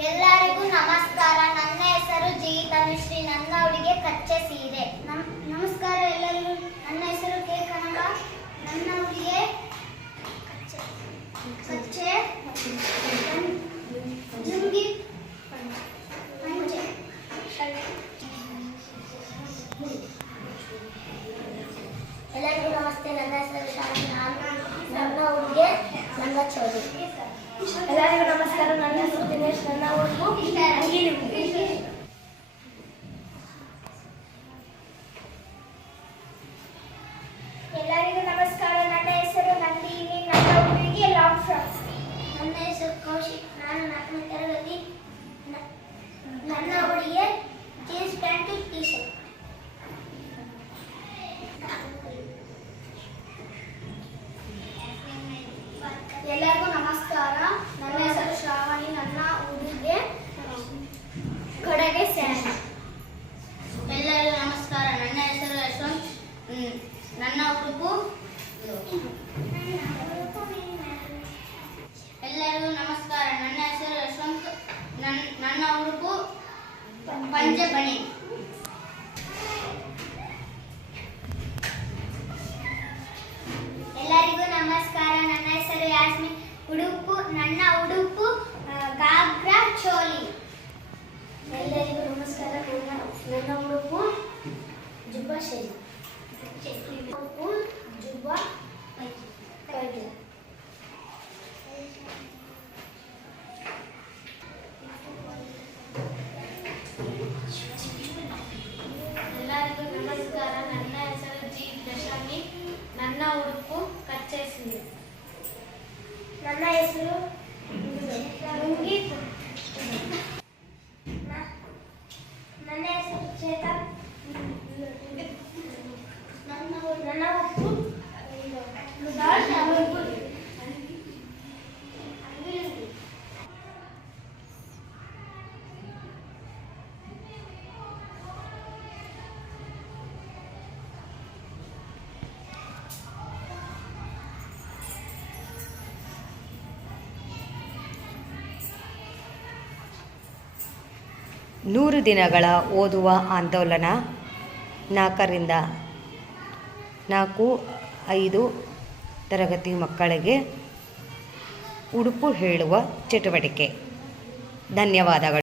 ಎಲ್ಲರಿಗೂ ನಮಸ್ಕಾರ. ನನ್ನ ಹೆಸರು ಜಿ. ತನುಶ್ರೀ ನನ್ನ ಅವರಿಗೆ ಕಚ್ಚೆ ಸೀರೆ. ನಮ್, ನಮಸ್ಕಾರ ಎಲ್ಲರಿಗೂ. ನನ್ನ ಹೆಸರು ಕೆ. ಕನಕ. ನನ್ನ ಅವರಿಗೆ ಕಚ್ಚೆ. ಜುಂಗಿ. ಎಲ್ಲರಿಗೂ ನಮಸ್ತೆ. ನನ್ನ ಹೆಸರು ಶಾಲೆ ನಾನು ನನ್ನ ಹುಡುಗೆ. ಚೋರಿ. ಎಲ್ಲರಿಗೂ ನಮಸ್ಕಾರ, ನನ್ನ ಹೆಸರು ದಿನೇಶ್, ನನ್ನ ಊರು ಎಲ್ಲರಿಗೂ ನಮಸ್ಕಾರ, ನನ್ನ ಹೆಸರು ನಂದಿನಿ, ನನ್ನ ಊರಿಗೆ ಲಾಂಗ್ ಫ್ರಾಕ್ ನನ್ನ ಹೆಸರು ಕೌಶಿಕ್, ನಾನು ನಾಲ್ಕನೇ ತರಗತಿ. ನನ್ನ ಊರಿಗೆ ಜೀನ್ಸ್ ಪ್ಯಾಂಟ್ ಎಲ್ಲರಿಗೂ ನಮಸ್ಕಾರ. ನನ್ನ ಹೆಸರು ಶ್ರಾವಣಿ. ನನ್ನ ಊರಿಗೆ ಕಡೆಗೆ ಸ್ಯಾರಿ ಎಲ್ಲರಿಗೂ ನಮಸ್ಕಾರ. ನನ್ನ ಹೆಸರು ಯಶವಂತ್. ನನ್ನ ಉಡುಪು ಎಲ್ಲರಿಗೂ ನಮಸ್ಕಾರ. ನನ್ನ ಹೆಸರು ಯಶವಂತ್. ನನ್ನ ಉಡುಪು ಪಂಚೆ ಉಡುಪು ಆ, ಗಾಗ್ರಾ ಚೋಲಿ ಎಲ್ಲರಿಗೂ ನಮಸ್ಕಾರ ನನ್ನ ನನ್ನ ಉಡುಪು ಜುಬ್ಬಾ ಶೈಲಿ ಉಡುಪು ಜುಬ್ಬಾ ಪೈಜೆ ಎಲ್ಲರಿಗೂ ನಮಸ್ಕಾರ ನನ್ನ ಹೆಸರು ಜಿ ದಶಮಿ ನನ್ನ ಉಡುಪು ಕಚ್ಚೆ ಸೀರೆ ನನ್ನ ಹೆಸರು ಲುಂಗಿ ನನ್ನ ಹೆಸರು ಚೇತನ್ ನನ್ನ ನನ್ನ ನೂರು ದಿನಗಳ ಓದುವ ಆಂದೋಲನ ನಾಲ್ಕರಿಂದ ನಾಲ್ಕು ಐದು ತರಗತಿ ಮಕ್ಕಳಿಗೆ ಉಡುಪು ಹೇಳುವ ಚಟುವಟಿಕೆ. ಧನ್ಯವಾದಗಳು.